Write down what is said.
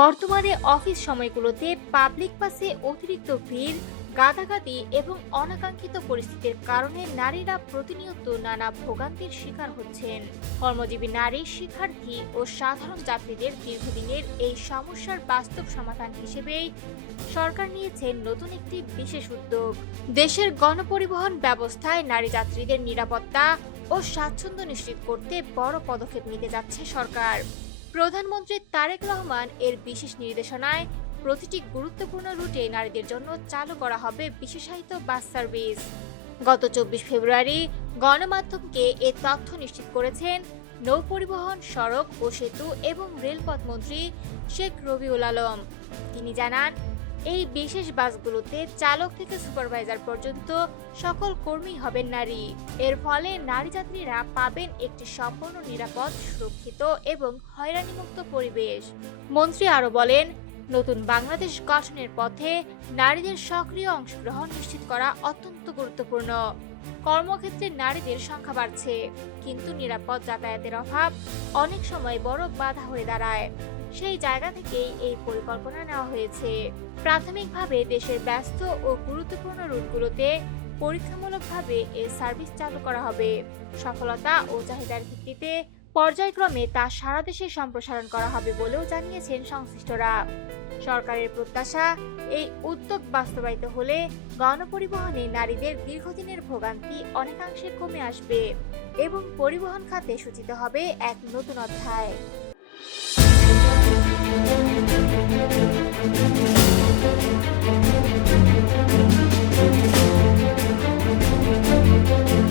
বর্তমানে অফিস সময়গুলোতে পাবলিক বাসে অতিরিক্ত ভিড়, গাদাগাদি এবং অনাকাঙ্ক্ষিত পরিস্থিতির কারণে নারীরা প্রতিনিয়ত নানা ভোগান্তির শিকার হচ্ছেন। কর্মজীবী নারী, শিক্ষার্থী ও সাধারণ যাত্রীদের দীর্ঘদিনের এই সমস্যার বাস্তব সমাধান হিসেবেই সরকার নিয়েছে নতুন একটি বিশেষ উদ্যোগ। দেশের গণপরিবহন ব্যবস্থায় নারী যাত্রীদের নিরাপত্তা ও স্বাচ্ছন্দ্য নিশ্চিত করতে বড় পদক্ষেপ নিতে যাচ্ছে সরকার। প্রধানমন্ত্রী তারেক রহমান এর বিশেষ নির্দেশনায় প্রতিটি গুরুত্বপূর্ণ রুটে নারীদের জন্য চালু করা হবে বিশেষায়িত বাস সার্ভিস। গত 24 ফেব্রুয়ারি গণমাধ্যমকে এ তথ্য নিশ্চিত করেছেন নৌপরিবহন, সড়ক ও সেতু এবং রেলপথ মন্ত্রী শেখ রবিউল আলম। তিনি জানান, এই বিশেষ বাসগুলোতে চালক থেকে সুপারভাইজার পর্যন্ত সকল কর্মী হবেন নারী। এর ফলে নারী যাত্রীরা পাবেন একটি সম্পূর্ণ নিরাপদ, সুরক্ষিত এবং হয়রানিমুক্ত পরিবেশ। মন্ত্রী আরও বলেন, নতুন বাংলাদেশ গঠনের পথে নারীদের সক্রিয় অংশগ্রহণ নিশ্চিত করা অত্যন্ত গুরুত্বপূর্ণ। কর্মক্ষেত্রে নারীদের সংখ্যা বাড়ছে, কিন্তু নিরাপদ যাতায়াতের অভাব অনেক সময় বড় বাধা হয়ে দাঁড়ায়। সেই জায়গা থেকেই এই পরিকল্পনা নেওয়া হয়েছে। প্রাথমিকভাবে দেশের ব্যস্ত ও গুরুত্বপূর্ণ রুটগুলোতে পরীক্ষামূলকভাবে এই সার্ভিস চালু করা হবে। সফলতা ও চাহিদার ভিত্তিতে পর্যায়ক্রমে তা সারা দেশে সম্প্রসারণ করা হবে বলেও জানিয়েছেন সংশ্লিষ্টরা। সরকারের প্রত্যাশা, এই উদ্যোগ বাস্তবায়িত হলে গণপরিবহনে নারীদের দীর্ঘদিনের ভোগান্তি অনেকাংশে কমে আসবে এবং পরিবহন খাতে সূচিত হবে এক নতুন অধ্যায়।